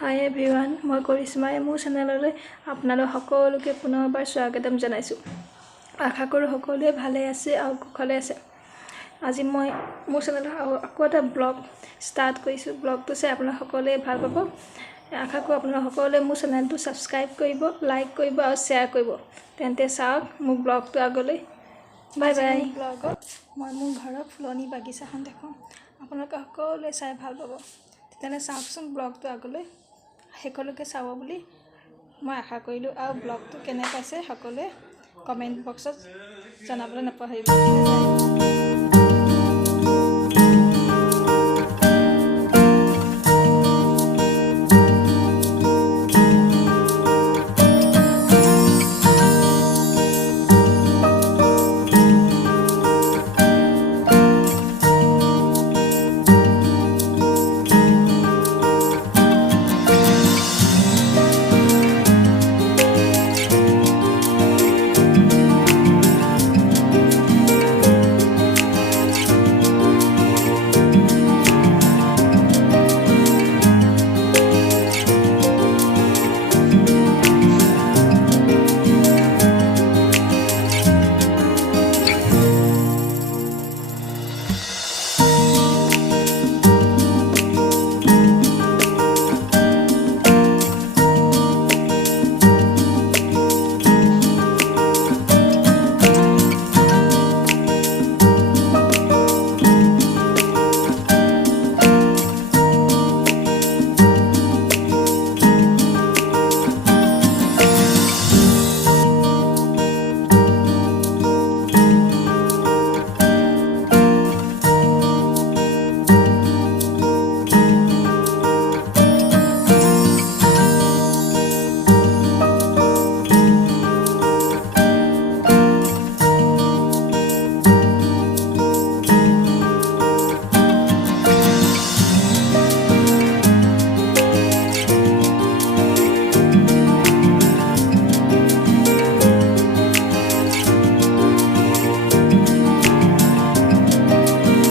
হাই everyone, মই কৰিশ্মাই মোৰ চেনেললৈ আপোনালোক সকলোকে পুনৰবাৰ স্বাগতম জনাইছোঁ। আশা কৰোঁ সকলোৱে ভালে আছে আৰু কুশলে আছে। আজি মই মোৰ চেনেলত আকৌ এটা ব্লগ ষ্টাৰ্ট কৰিছোঁ। ব্লগটো চাই আপোনালোক সকলোৱে ভাল পাব। আশা কৰোঁ আপোনালোক সকলোৱে মোৰ চেনেলটো ছাবস্ক্ৰাইব কৰিব, লাইক কৰিব আৰু শ্বেয়াৰ কৰিব। তেন্তে চাওক মোৰ ব্লগটো আগলৈ। Bye bye. ব্লগত মই মোৰ ঘৰৰ ফুলনি বাগিচাখন দেখুৱাম। আপোনালোকে সকলোৱে চাই ভাল পাব। তেতিয়াহ'লে চাওকচোন ব্লগটো আগলৈ শেষলৈকে চাব বুলি মই আশা কৰিলোঁ। আৰু ব্লগটো কেনে পাইছে সকলোৱে কমেণ্ট বক্সত জনাবলৈ নাপাহৰিব।